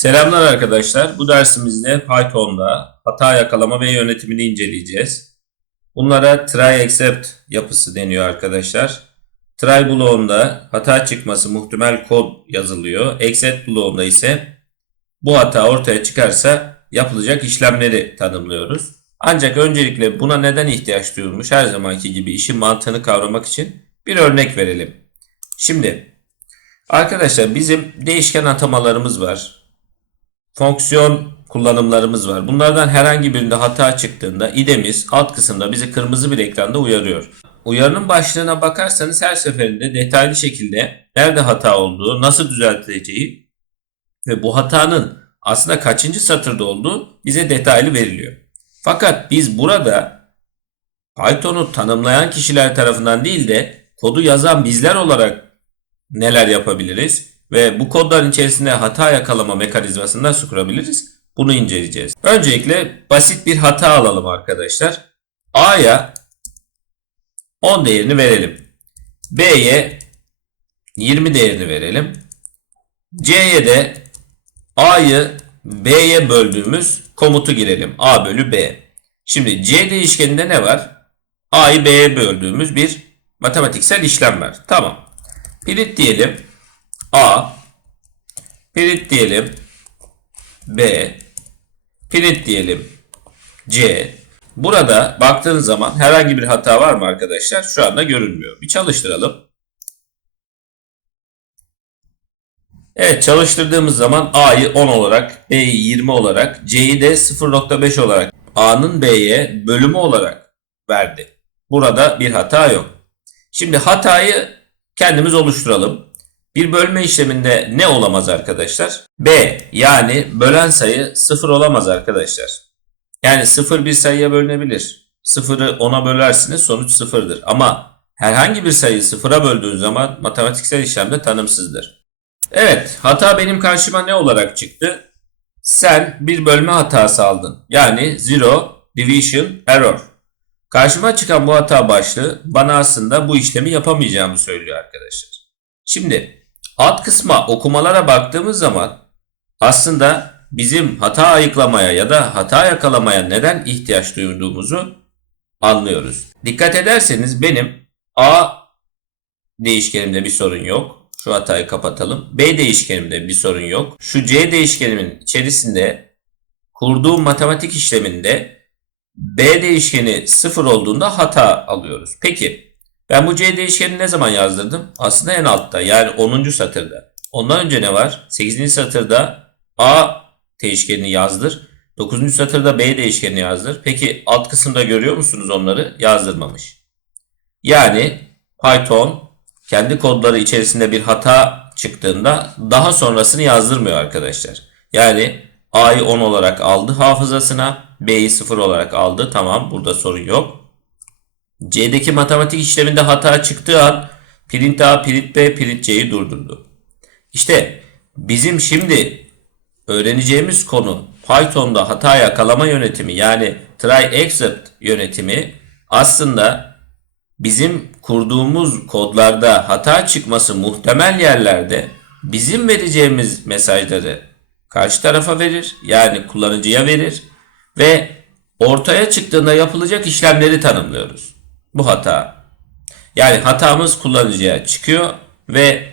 Selamlar arkadaşlar. Bu dersimizde Python'da hata yakalama ve yönetimini inceleyeceğiz. Bunlara try except yapısı deniyor arkadaşlar. Try bloğunda hata çıkması muhtemel kod yazılıyor. Except bloğunda ise bu hata ortaya çıkarsa yapılacak işlemleri tanımlıyoruz. Ancak öncelikle buna neden ihtiyaç duyulmuş her zamanki gibi işin mantığını kavramak için bir örnek verelim. Şimdi arkadaşlar bizim değişken atamalarımız var fonksiyon kullanımlarımız var. Bunlardan herhangi birinde hata çıktığında idemiz alt kısımda bizi kırmızı bir ekranda uyarıyor. Uyarının başlığına bakarsanız her seferinde detaylı şekilde nerede hata olduğu, nasıl düzeltileceği ve bu hatanın aslında kaçıncı satırda olduğu bize detaylı veriliyor. Fakat biz burada Python'u tanımlayan kişiler tarafından değil de kodu yazan bizler olarak neler yapabiliriz ve bu kodların içerisinde hata yakalama mekanizmasını nasıl kurabiliriz? Bunu inceleyeceğiz. Öncelikle basit bir hata alalım arkadaşlar. A'ya 10 değerini verelim. B'ye 20 değerini verelim. C'ye de A'yı B'ye böldüğümüz komutu girelim. A bölü B. Şimdi C değişkeninde ne var? A'yı B'ye böldüğümüz bir matematiksel işlem var. Tamam. Print diyelim. A print diyelim B print diyelim C Burada baktığınız zaman herhangi bir hata var mı arkadaşlar? Şu anda görünmüyor. Bir çalıştıralım. Evet çalıştırdığımız zaman A'yı 10 olarak, B'yi 20 olarak, C'yi de 0.5 olarak, A'nın B'ye bölümü olarak verdi. Burada bir hata yok. Şimdi hatayı kendimiz oluşturalım. Bir bölme işleminde ne olamaz arkadaşlar? B yani bölen sayı 0 olamaz arkadaşlar. Yani 0 bir sayıya bölünebilir. 0'ı 10'a bölersiniz sonuç 0'dır. Ama herhangi bir sayıyı 0'a böldüğün zaman matematiksel işlemde tanımsızdır. Evet hata benim karşıma ne olarak çıktı? Sen bir bölme hatası aldın. Yani zero division error. Karşıma çıkan bu hata başlığı bana aslında bu işlemi yapamayacağımı söylüyor arkadaşlar. Şimdi alt kısma okumalara baktığımız zaman aslında bizim hata ayıklamaya ya da hata yakalamaya neden ihtiyaç duyduğumuzu anlıyoruz. Dikkat ederseniz benim A değişkenimde bir sorun yok. Şu hatayı kapatalım. B değişkenimde bir sorun yok. Şu C değişkenimin içerisinde kurduğum matematik işleminde B değişkeni 0 olduğunda hata alıyoruz. Peki ben bu C değişkenini ne zaman yazdırdım? Aslında en altta yani 10. satırda. Ondan önce ne var? 8. satırda A değişkenini yazdır. 9. satırda B değişkenini yazdır. Peki alt kısımda görüyor musunuz onları? Yazdırmamış. Yani Python kendi kodları içerisinde bir hata çıktığında daha sonrasını yazdırmıyor arkadaşlar. Yani A'yı 10 olarak aldı hafızasına, B'yi 0 olarak aldı. Tamam burada sorun yok. C'deki matematik işleminde hata çıktığı an print A, print B, print C'yi durdurdu. İşte bizim şimdi öğreneceğimiz konu Python'da hata yakalama yönetimi yani try except yönetimi aslında bizim kurduğumuz kodlarda hata çıkması muhtemel yerlerde bizim vereceğimiz mesajları karşı tarafa verir yani kullanıcıya verir ve ortaya çıktığında yapılacak işlemleri tanımlıyoruz. Bu hata. Yani hatamız kullanıcıya çıkıyor ve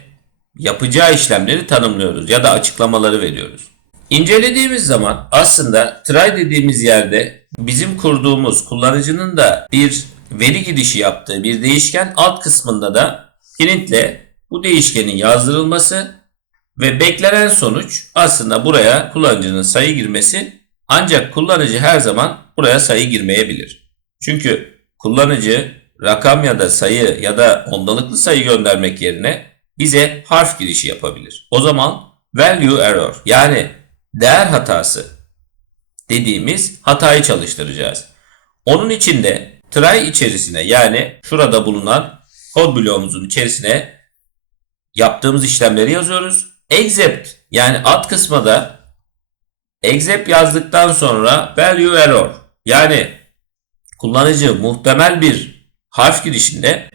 yapacağı işlemleri tanımlıyoruz ya da açıklamaları veriyoruz. İncelediğimiz zaman aslında try dediğimiz yerde bizim kurduğumuz kullanıcının da bir veri girişi yaptığı bir değişken alt kısmında da printle bu değişkenin yazdırılması ve beklenen sonuç aslında buraya kullanıcının sayı girmesi ancak kullanıcı her zaman buraya sayı girmeyebilir. Çünkü kullanıcı rakam ya da sayı ya da ondalıklı sayı göndermek yerine bize harf girişi yapabilir. O zaman value error yani değer hatası dediğimiz hatayı çalıştıracağız. Onun için de try içerisine yani şurada bulunan kod bloğumuzun içerisine yaptığımız işlemleri yazıyoruz. Except yani alt kısma da except yazdıktan sonra value error yani kullanıcı muhtemel bir harf girişinde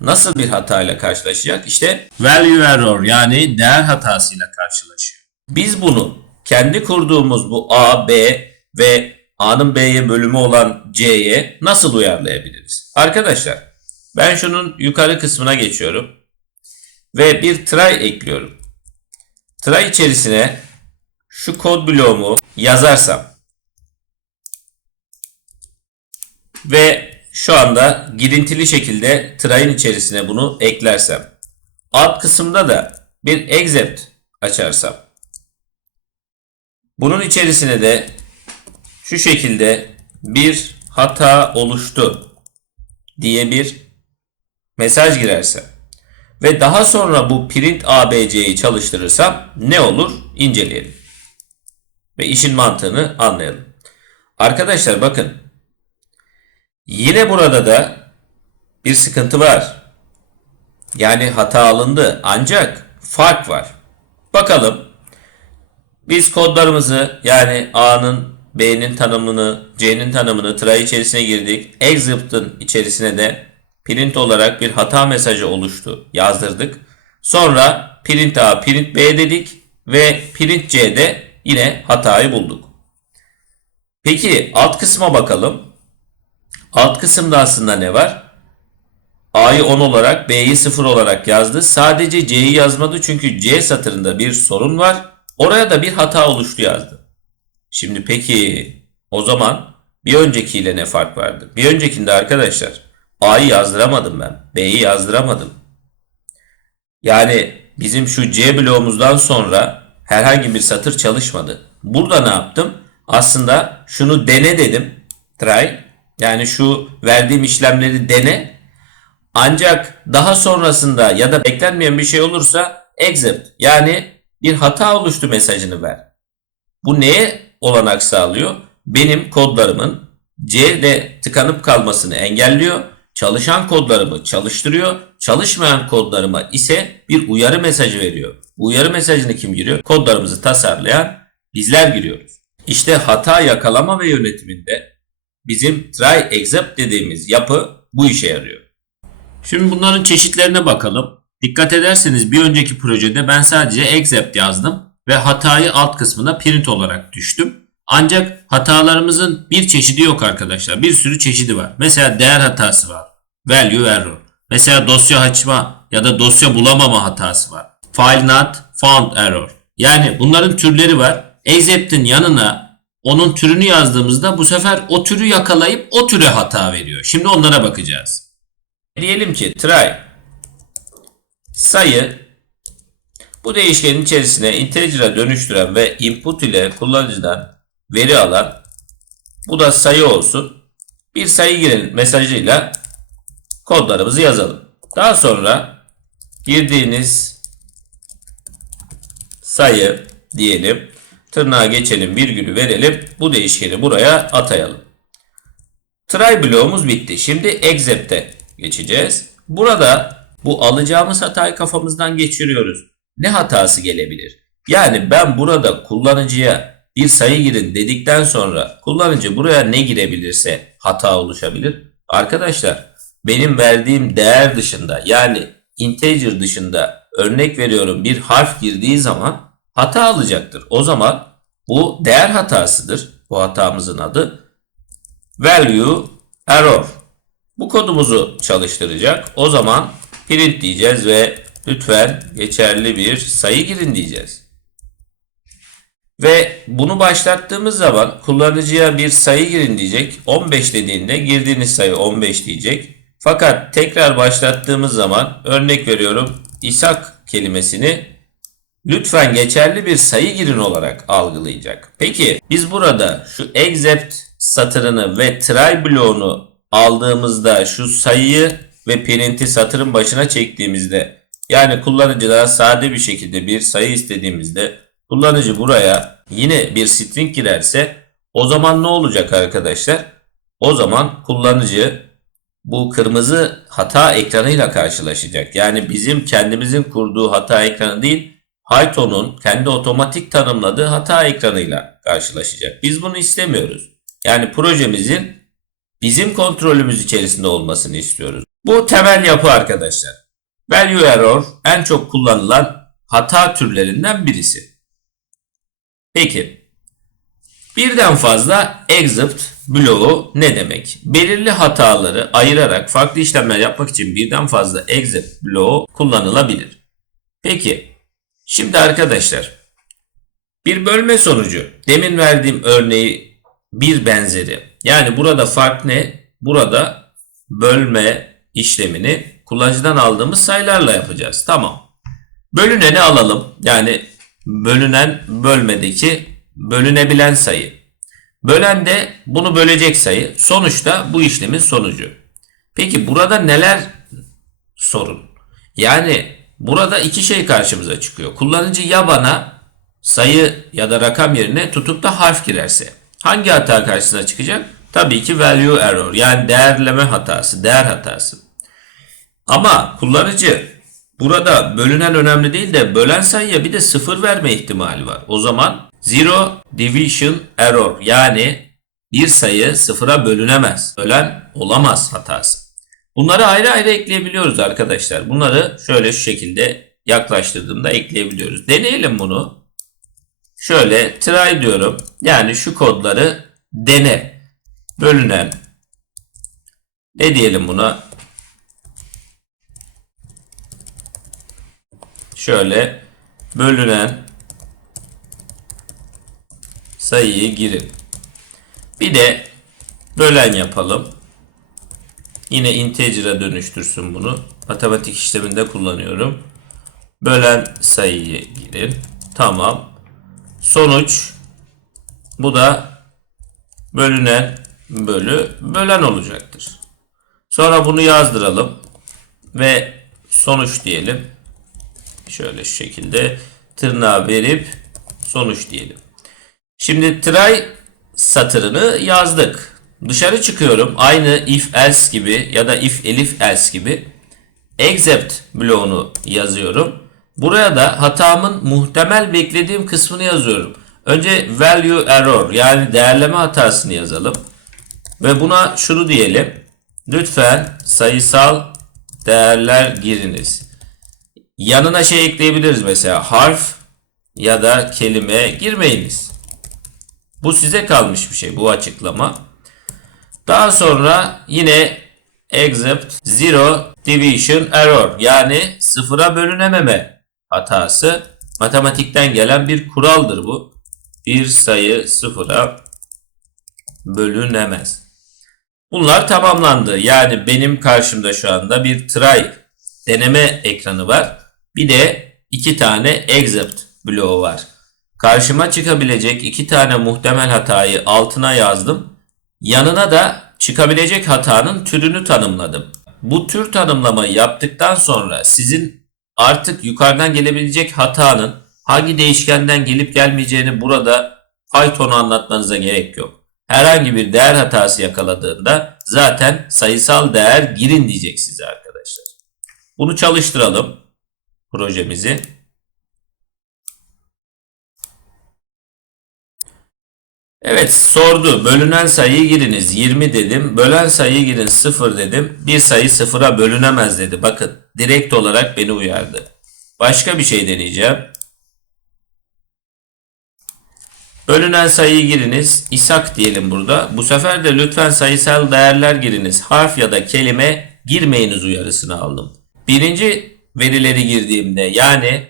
nasıl bir hatayla karşılaşacak? İşte value error yani değer hatasıyla karşılaşıyor. Biz bunu kendi kurduğumuz bu A, B ve A'nın B'ye bölümü olan C'ye nasıl uyarlayabiliriz? Arkadaşlar ben şunun yukarı kısmına geçiyorum ve bir try ekliyorum. Try içerisine şu kod bloğumu yazarsam ve şu anda girintili şekilde try'in içerisine bunu eklersem alt kısımda da bir except açarsam bunun içerisine de şu şekilde bir hata oluştu diye bir mesaj girersem ve daha sonra bu print abc'yi çalıştırırsam ne olur inceleyelim. Ve işin mantığını anlayalım. Arkadaşlar bakın yine burada da bir sıkıntı var. Yani hata alındı ancak fark var. Bakalım biz kodlarımızı yani A'nın B'nin tanımını, C'nin tanımını try içerisine girdik. Exit'in içerisine de print olarak bir hata mesajı oluştu. Yazdırdık. Sonra print A, print B dedik ve print C'de yine hatayı bulduk. Peki alt kısma bakalım. Alt kısımda aslında ne var? A'yı 10 olarak B'yi 0 olarak yazdı. Sadece C'yi yazmadı çünkü C satırında bir sorun var. Oraya da bir hata oluştu yazdı. Şimdi peki o zaman bir öncekiyle ne fark vardı? Bir öncekinde arkadaşlar A'yı yazdıramadım ben. B'yi yazdıramadım. Yani bizim şu C bloğumuzdan sonra herhangi bir satır çalışmadı. Burada ne yaptım? Aslında şunu dene dedim. Try. Yani şu verdiğim işlemleri dene. Ancak daha sonrasında ya da beklenmeyen bir şey olursa exit yani bir hata oluştu mesajını ver. Bu neye olanak sağlıyor? Benim kodlarımın C'de tıkanıp kalmasını engelliyor. Çalışan kodlarımı çalıştırıyor. Çalışmayan kodlarıma ise bir uyarı mesajı veriyor. Bu uyarı mesajını kim giriyor? Kodlarımızı tasarlayan bizler giriyoruz. İşte hata yakalama ve yönetiminde bizim try except dediğimiz yapı bu işe yarıyor. Şimdi bunların çeşitlerine bakalım. Dikkat ederseniz bir önceki projede ben sadece except yazdım ve hatayı alt kısmına print olarak düştüm. Ancak hatalarımızın bir çeşidi yok arkadaşlar. Bir sürü çeşidi var. Mesela değer hatası var. Value error. Mesela dosya açma ya da dosya bulamama hatası var. File not found error. Yani bunların türleri var. Except'in yanına onun türünü yazdığımızda bu sefer o türü yakalayıp o türe hata veriyor. Şimdi onlara bakacağız. Diyelim ki try sayı bu değişkenin içerisine integer'a dönüştüren ve input ile kullanıcıdan veri alan bu da sayı olsun. Bir sayı girin mesajıyla kodlarımızı yazalım. Daha sonra girdiğiniz sayı diyelim. Tırnağa geçelim virgülü verelim. Bu değişkeni buraya atayalım. Try bloğumuz bitti. Şimdi except'e geçeceğiz. Burada bu alacağımız hatayı kafamızdan geçiriyoruz. Ne hatası gelebilir? Yani ben burada kullanıcıya bir sayı girin dedikten sonra kullanıcı buraya ne girebilirse hata oluşabilir. Arkadaşlar benim verdiğim değer dışında yani integer dışında örnek veriyorum bir harf girdiği zaman hata alacaktır. O zaman bu değer hatasıdır. Bu hatamızın adı value error. Bu kodumuzu çalıştıracak. O zaman print diyeceğiz ve lütfen geçerli bir sayı girin diyeceğiz. Ve bunu başlattığımız zaman kullanıcıya bir sayı girin diyecek. 15 dediğinde girdiğiniz sayı 15 diyecek. Fakat tekrar başlattığımız zaman örnek veriyorum İshak kelimesini lütfen geçerli bir sayı girin olarak algılayacak. Peki biz burada şu except satırını ve try bloğunu aldığımızda şu sayıyı ve print'i satırın başına çektiğimizde yani kullanıcıdan sade bir şekilde bir sayı istediğimizde kullanıcı buraya yine bir string girerse o zaman ne olacak arkadaşlar? O zaman kullanıcı bu kırmızı hata ekranıyla karşılaşacak. Yani bizim kendimizin kurduğu hata ekranı değil, Python'un kendi otomatik tanımladığı hata ekranıyla karşılaşacak. Biz bunu istemiyoruz. Yani projemizin bizim kontrolümüz içerisinde olmasını istiyoruz. Bu temel yapı arkadaşlar. Value error en çok kullanılan hata türlerinden birisi. Peki. Birden fazla except bloğu ne demek? Belirli hataları ayırarak farklı işlemler yapmak için birden fazla except bloğu kullanılabilir. Peki. Şimdi arkadaşlar bir bölme sonucu demin verdiğim örneği bir benzeri. Yani burada fark ne? Burada bölme işlemini kullanıcıdan aldığımız sayılarla yapacağız. Tamam. Bölüneni alalım. Yani bölünen bölmedeki bölünebilen sayı. Bölen de bunu bölecek sayı. Sonuçta bu işlemin sonucu. Peki burada neler sorun? Yani burada iki şey karşımıza çıkıyor. Kullanıcı ya bana sayı ya da rakam yerine tutup da harf girerse hangi hata karşısına çıkacak? Tabii ki value error yani değerleme hatası, değer hatası. Ama kullanıcı burada bölünen önemli değil de bölen sayıya bir de sıfır verme ihtimali var. O zaman zero division error yani bir sayı sıfıra bölünemez. Bölen olamaz hatası. Bunları ayrı ayrı ekleyebiliyoruz arkadaşlar. Bunları şöyle şu şekilde yaklaştırdığımda ekleyebiliyoruz. Deneyelim bunu. Şöyle try diyorum. Yani şu kodları dene. Bölünen ne diyelim buna? Şöyle bölünen sayıyı girin. Bir de bölen yapalım. Yine integer'a dönüştürsün bunu. Matematik işleminde kullanıyorum. Bölen sayıyı girin. Tamam. Sonuç bu da bölünen bölü bölen olacaktır. Sonra bunu yazdıralım ve sonuç diyelim. Şöyle şu şekilde tırnağı verip sonuç diyelim. Şimdi try satırını yazdık. Dışarı çıkıyorum. Aynı if else gibi ya da if elif else gibi except bloğunu yazıyorum. Buraya da hatamın muhtemel beklediğim kısmını yazıyorum. Önce value error yani değerleme hatasını yazalım. Ve buna şunu diyelim. Lütfen sayısal değerler giriniz. Yanına şey ekleyebiliriz mesela harf ya da kelime girmeyiniz. Bu size kalmış bir şey bu açıklama. Daha sonra yine except zero division error yani sıfıra bölünememe hatası matematikten gelen bir kuraldır bu. Bir sayı sıfıra bölünemez. Bunlar tamamlandı. Yani benim karşımda şu anda bir try deneme ekranı var. Bir de iki tane except bloğu var. Karşıma çıkabilecek iki tane muhtemel hatayı altına yazdım. Yanına da çıkabilecek hatanın türünü tanımladım. Bu tür tanımlamayı yaptıktan sonra sizin artık yukarıdan gelebilecek hatanın hangi değişkenden gelip gelmeyeceğini burada Python'u anlatmanıza gerek yok. Herhangi bir değer hatası yakaladığında zaten sayısal değer girin diyecek size arkadaşlar. Bunu çalıştıralım projemizi. Evet sordu. Bölünen sayıyı giriniz. 20 dedim. Bölen sayıyı girin 0 dedim. Bir sayı sıfıra bölünemez dedi. Bakın direkt olarak beni uyardı. Başka bir şey deneyeceğim. Bölünen sayıyı giriniz. İshak diyelim burada. Bu sefer de lütfen sayısal değerler giriniz. Harf ya da kelime girmeyiniz uyarısını aldım. Birinci verileri girdiğimde yani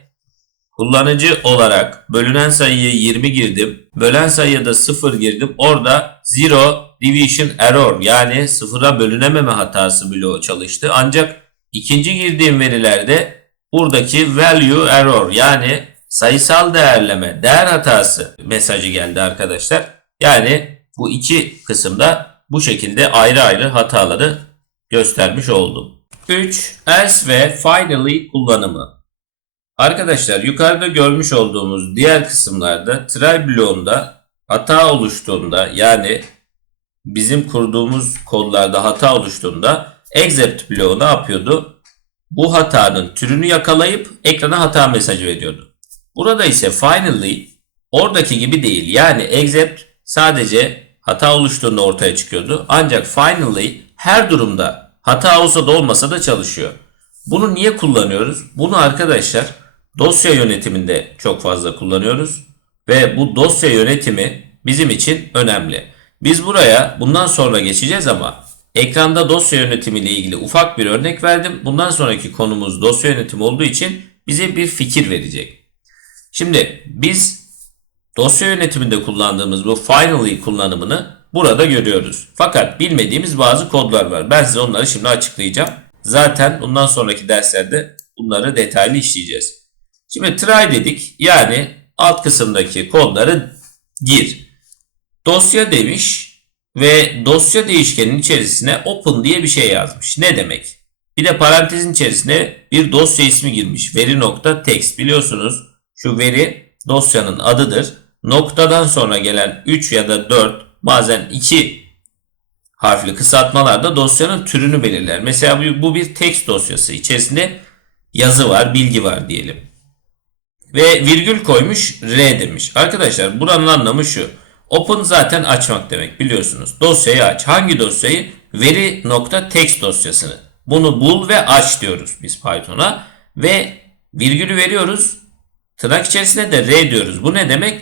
kullanıcı olarak bölünen sayıyı 20 girdim. Bölen sayıya da 0 girdim. Orada zero division error yani sıfıra bölünememe hatası bloğu çalıştı. Ancak ikinci girdiğim verilerde buradaki value error yani sayısal değerleme, değer hatası mesajı geldi arkadaşlar. Yani bu iki kısımda bu şekilde ayrı ayrı hataları göstermiş oldum. 3. Else ve finally kullanımı. Arkadaşlar yukarıda görmüş olduğumuz diğer kısımlarda try bloğunda hata oluştuğunda yani bizim kurduğumuz kodlarda hata oluştuğunda except bloğu ne yapıyordu? Bu hatanın türünü yakalayıp ekrana hata mesajı veriyordu. Burada ise finally oradaki gibi değil. Yani except sadece hata oluştuğunda ortaya çıkıyordu. Ancak finally her durumda hata olsa da olmasa da çalışıyor. Bunu niye kullanıyoruz? Bunu arkadaşlar dosya yönetiminde çok fazla kullanıyoruz. ve bu dosya yönetimi bizim için önemli. Biz buraya bundan sonra geçeceğiz ama ekranda dosya yönetimi ile ilgili ufak bir örnek verdim. Bundan sonraki konumuz dosya yönetimi olduğu için bize bir fikir verecek. Şimdi biz dosya yönetiminde kullandığımız bu finally kullanımını burada görüyoruz. Fakat bilmediğimiz bazı kodlar var. Ben size onları şimdi açıklayacağım. Zaten bundan sonraki derslerde bunları detaylı işleyeceğiz. Şimdi try dedik. Yani alt kısımdaki kodları gir. Dosya demiş ve dosya değişkenin içerisine open diye bir şey yazmış. Ne demek? Bir de parantezin içerisine bir dosya ismi girmiş. Veri.text biliyorsunuz şu veri dosyanın adıdır. Noktadan sonra gelen 3 ya da 4 bazen 2 harfli kısaltmalar da dosyanın türünü belirler. Mesela bu bir text dosyası. İçerisinde yazı var, bilgi var diyelim. Ve virgül koymuş R demiş. Arkadaşlar buranın anlamı şu. Open zaten açmak demek biliyorsunuz. Dosyayı aç. Hangi dosyayı? Veri.text dosyasını. Bunu bul ve aç diyoruz biz Python'a. Ve virgülü veriyoruz. Tırnak içerisinde de R diyoruz. Bu ne demek?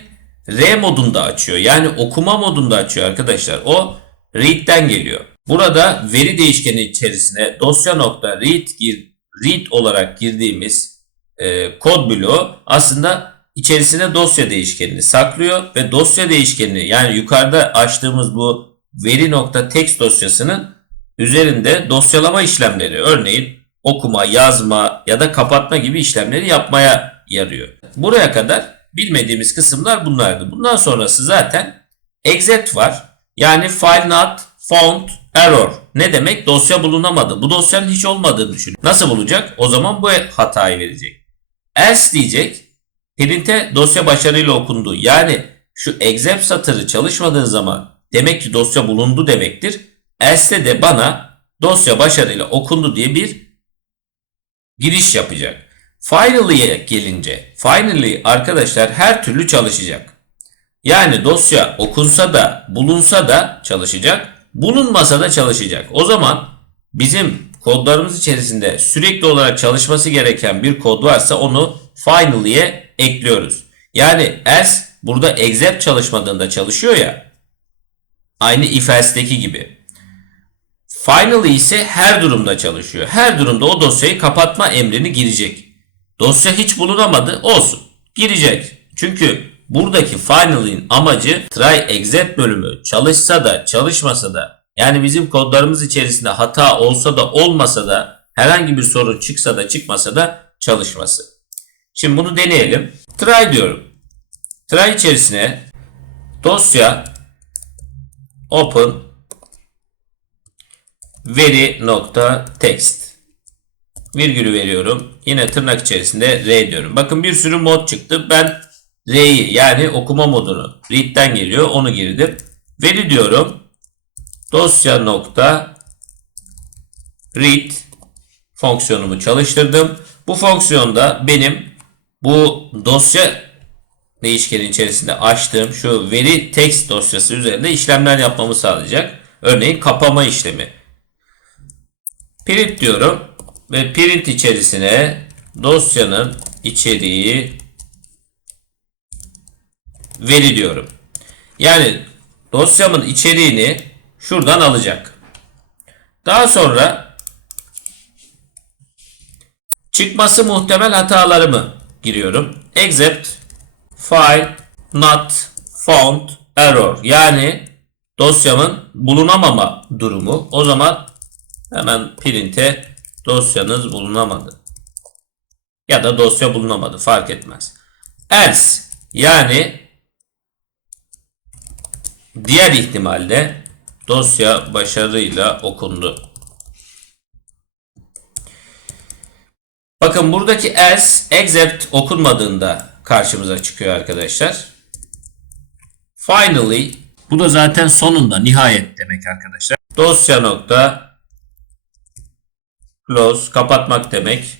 R modunda açıyor. Yani okuma modunda açıyor arkadaşlar. O read'den geliyor. Burada veri değişkeni içerisine dosya.read gir, read olarak girdiğimiz e, kod bloğu aslında içerisine dosya değişkenini saklıyor ve dosya değişkenini yani yukarıda açtığımız bu veri.text dosyasının üzerinde dosyalama işlemleri örneğin okuma, yazma ya da kapatma gibi işlemleri yapmaya yarıyor. Buraya kadar bilmediğimiz kısımlar bunlardı. Bundan sonrası zaten exit var. Yani file not found error. Ne demek? Dosya bulunamadı. Bu dosyanın hiç olmadığını düşün. Nasıl bulacak? O zaman bu hatayı verecek. Else diyecek. Print'e dosya başarıyla okundu. Yani şu exec satırı çalışmadığı zaman demek ki dosya bulundu demektir. Else'de de bana dosya başarıyla okundu diye bir giriş yapacak. Finally'e gelince, finally arkadaşlar her türlü çalışacak. Yani dosya okunsa da bulunsa da çalışacak, bulunmasa da çalışacak. O zaman bizim kodlarımız içerisinde sürekli olarak çalışması gereken bir kod varsa onu finally'e ekliyoruz. Yani else burada except çalışmadığında çalışıyor ya. Aynı if else'deki gibi. Finally ise her durumda çalışıyor. Her durumda o dosyayı kapatma emrini girecek. Dosya hiç bulunamadı olsun. Girecek. Çünkü buradaki final'in amacı try exit bölümü çalışsa da çalışmasa da yani bizim kodlarımız içerisinde hata olsa da olmasa da herhangi bir sorun çıksa da çıkmasa da çalışması. Şimdi bunu deneyelim. Try diyorum. Try içerisine dosya open veri.text virgülü veriyorum. Yine tırnak içerisinde R diyorum. Bakın bir sürü mod çıktı. Ben R'yi yani okuma modunu read'den geliyor. Onu girdim. Veri diyorum. Dosya nokta read fonksiyonumu çalıştırdım. Bu fonksiyonda benim bu dosya değişkenin içerisinde açtığım şu veri text dosyası üzerinde işlemler yapmamı sağlayacak. Örneğin kapama işlemi. Print diyorum ve print içerisine dosyanın içeriği veri diyorum. Yani dosyamın içeriğini şuradan alacak. Daha sonra çıkması muhtemel hatalarımı giriyorum. Except file not found error. Yani dosyamın bulunamama durumu. O zaman hemen print'e dosyanız bulunamadı. Ya da dosya bulunamadı fark etmez. Else yani diğer ihtimalle dosya başarıyla okundu. Bakın buradaki else except okunmadığında karşımıza çıkıyor arkadaşlar. Finally bu da zaten sonunda nihayet demek arkadaşlar. Dosya nokta close kapatmak demek.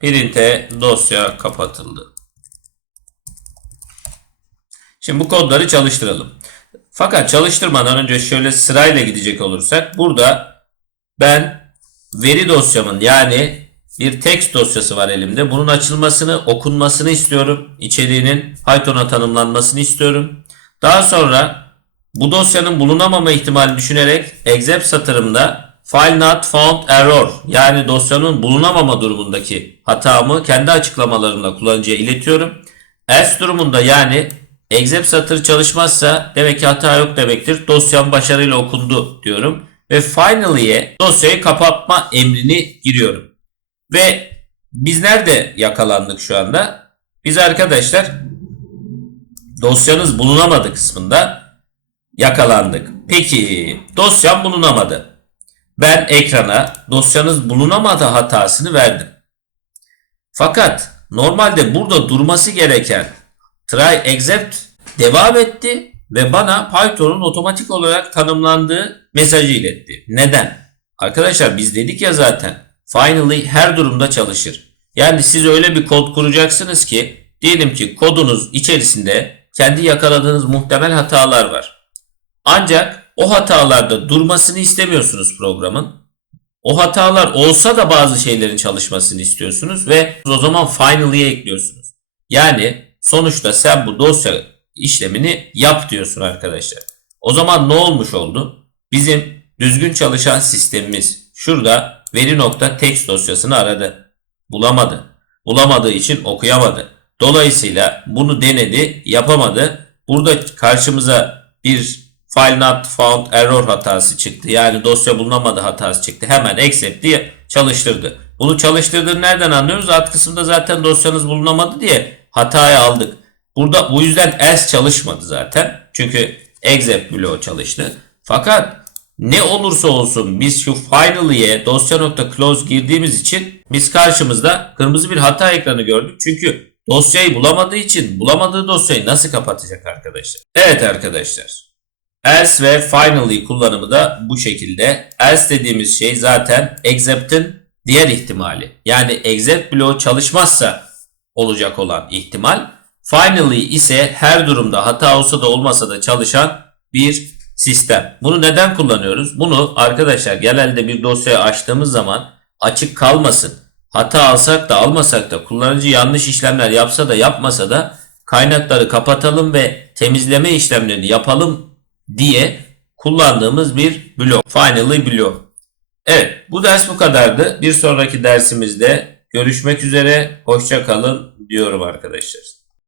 Print'e dosya kapatıldı. Şimdi bu kodları çalıştıralım. Fakat çalıştırmadan önce şöyle sırayla gidecek olursak burada ben veri dosyamın yani bir text dosyası var elimde. Bunun açılmasını, okunmasını istiyorum. İçeriğinin Python'a tanımlanmasını istiyorum. Daha sonra bu dosyanın bulunamama ihtimalini düşünerek exec satırımda file not found error yani dosyanın bulunamama durumundaki hatamı kendi açıklamalarımla kullanıcıya iletiyorum. Else durumunda yani exec satırı çalışmazsa demek ki hata yok demektir. Dosyam başarıyla okundu diyorum. Ve finaly'e dosyayı kapatma emrini giriyorum. Ve biz nerede yakalandık şu anda? Biz arkadaşlar dosyanız bulunamadı kısmında yakalandık. Peki dosyam bulunamadı. Ben ekrana dosyanız bulunamadı hatasını verdim. Fakat normalde burada durması gereken try except devam etti ve bana Python'un otomatik olarak tanımlandığı mesajı iletti. Neden? Arkadaşlar biz dedik ya zaten finally her durumda çalışır. Yani siz öyle bir kod kuracaksınız ki diyelim ki kodunuz içerisinde kendi yakaladığınız muhtemel hatalar var. Ancak o hatalarda durmasını istemiyorsunuz programın. O hatalar olsa da bazı şeylerin çalışmasını istiyorsunuz ve o zaman finally'e ekliyorsunuz. Yani sonuçta sen bu dosya işlemini yap diyorsun arkadaşlar. O zaman ne olmuş oldu? Bizim düzgün çalışan sistemimiz şurada veri nokta text dosyasını aradı. Bulamadı. Bulamadığı için okuyamadı. Dolayısıyla bunu denedi, yapamadı. Burada karşımıza bir file not found error hatası çıktı. Yani dosya bulunamadı hatası çıktı. Hemen accept diye çalıştırdı. Bunu çalıştırdığını nereden anlıyoruz? Alt kısımda zaten dosyanız bulunamadı diye hatayı aldık. Burada bu yüzden else çalışmadı zaten. Çünkü except bloğu çalıştı. Fakat ne olursa olsun biz şu finaly'e dosya.close girdiğimiz için biz karşımızda kırmızı bir hata ekranı gördük. Çünkü dosyayı bulamadığı için bulamadığı dosyayı nasıl kapatacak arkadaşlar? Evet arkadaşlar. Else ve finally kullanımı da bu şekilde. Else dediğimiz şey zaten except'in diğer ihtimali. Yani except bloğu çalışmazsa olacak olan ihtimal. Finally ise her durumda hata olsa da olmasa da çalışan bir sistem. Bunu neden kullanıyoruz? Bunu arkadaşlar genelde bir dosyayı açtığımız zaman açık kalmasın. Hata alsak da almasak da kullanıcı yanlış işlemler yapsa da yapmasa da kaynakları kapatalım ve temizleme işlemlerini yapalım diye kullandığımız bir blok. Finally blok. Evet bu ders bu kadardı. Bir sonraki dersimizde görüşmek üzere. Hoşça kalın diyorum arkadaşlar.